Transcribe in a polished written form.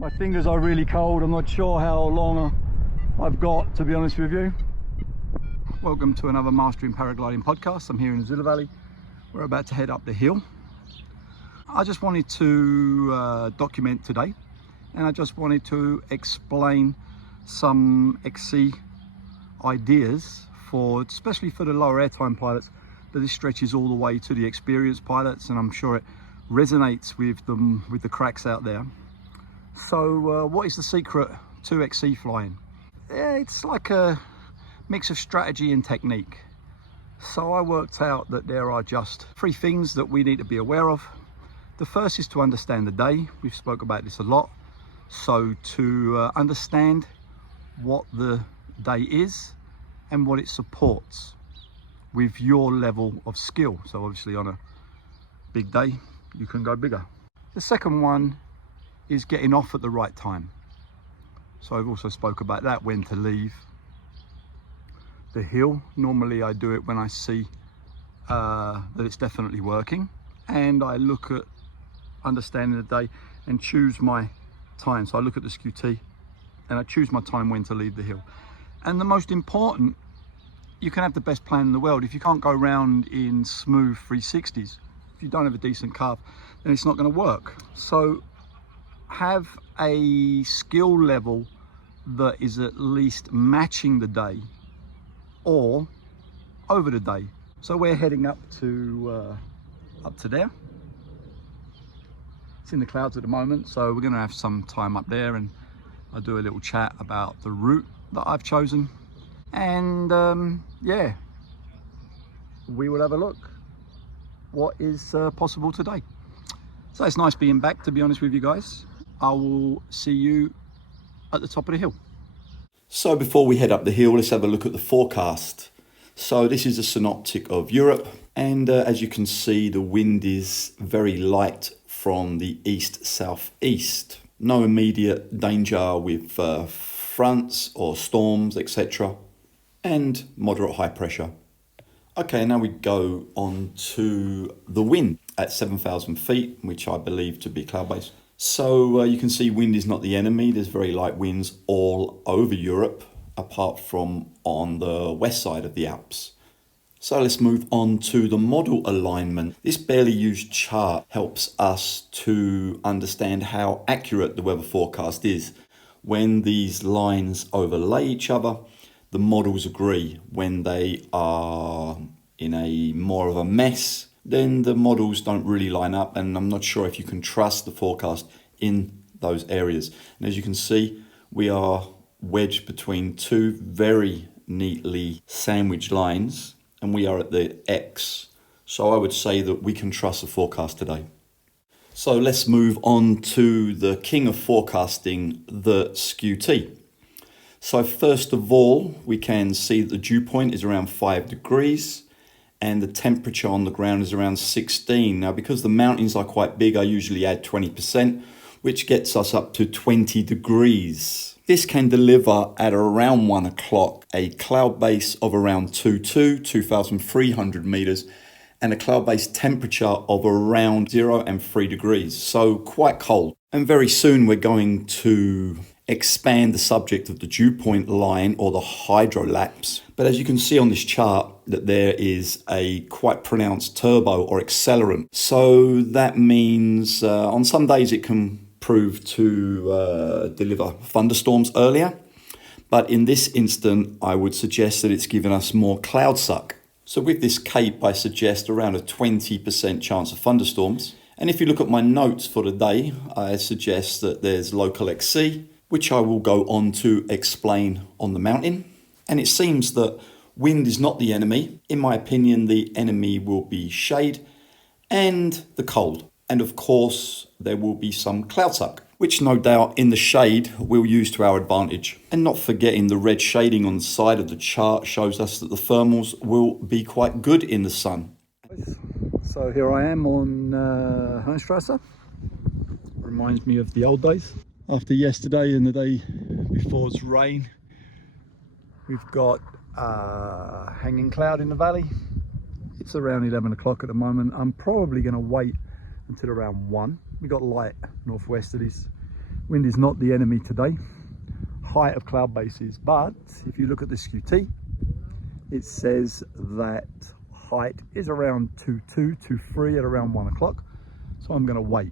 My fingers are really cold. I'm not sure how long I've got, to be honest with you. Welcome to another Mastering Paragliding podcast. I'm here in the Zulu Valley. We're about to head up the hill. I just wanted to document today, and I just wanted to explain some XC ideas for, especially for the lower airtime pilots, that this stretches all the way to the experienced pilots, and I'm sure it resonates with them, with the cracks out there. So what is the secret to XC flying? It's like a mix of strategy and technique. So I worked out that there are just 3 things that we need to be aware of. The first is to understand the day. We've spoke about this a lot. So to understand what the day is and what it supports with your level of skill. So obviously on a big day, you can go bigger. The second one is getting off at the right time. So I've also spoke about that, when to leave the hill. Normally I do it when I see that it's definitely working, and I look at understanding the day and choose my time. So I look at the Skew-T and I choose my time when to leave the hill. And the most important, you can have the best plan in the world. If you can't go around in smooth 360s, if you don't have a decent carve, then it's not going to work. So have a skill level that is at least matching the day or over the day. So we're heading up to there. It's in the clouds at the moment, so we're going to have some time up there, and I'll do a little chat about the route that I've chosen, and yeah, we will have a look what is possible today. So it's nice being back, to be honest with you guys. I will see you at the top of the hill. So before we head up the hill, let's have a look at the forecast. So this is a synoptic of Europe, and as you can see, the wind is very light from the east-southeast. No immediate danger with fronts or storms, etc. And moderate high pressure. Okay, now we go on to the wind at 7,000 feet, which I believe to be cloud-based. So you can see wind is not the enemy. There's very light winds all over Europe, apart from on the west side of the Alps. So let's move on to the model alignment. This barely used chart helps us to understand how accurate the weather forecast is. When these lines overlay each other, the models agree. When they are in a more of a mess, then the models don't really line up, and I'm not sure if you can trust the forecast in those areas. And as you can see, we are wedged between 2 very neatly sandwiched lines, and we are at the X. So I would say that we can trust the forecast today. So let's move on to the king of forecasting, the Skew-T. So first of all, we can see that the dew point is around 5 degrees and the temperature on the ground is around 16. Now, because the mountains are quite big, I usually add 20%, which gets us up to 20 degrees. This can deliver at around 1 o'clock a cloud base of around 2,300 meters, and a cloud base temperature of around 0 and 3 degrees. So quite cold. And very soon we're going to expand the subject of the dew point line, or the hydrolapse. But as you can see on this chart, that there is a quite pronounced turbo or accelerant. So that means on some days it can prove to deliver thunderstorms earlier. But in this instant, I would suggest that it's given us more cloud suck. So with this cape, I suggest around a 20% chance of thunderstorms. And if you look at my notes for the day, I suggest that there's local XC, which I will go on to explain on the mountain. And it seems that wind is not the enemy. In my opinion, the enemy will be shade and the cold. And of course, there will be some cloud suck, which no doubt in the shade we'll use to our advantage. And not forgetting the red shading on the side of the chart shows us that the thermals will be quite good in the sun. So here I am on Hohenstrasse. Reminds me of the old days. After yesterday and the day before's rain, we've got hanging cloud in the valley. It's around 11 o'clock at the moment. I'm probably going to wait until around 1. We got light northwesterlies, Wind is not the enemy today. Height of cloud bases, but if you look at the Skew-T, it says that height is around 2.2, 2.3 at around 1 o'clock. So I'm going to wait.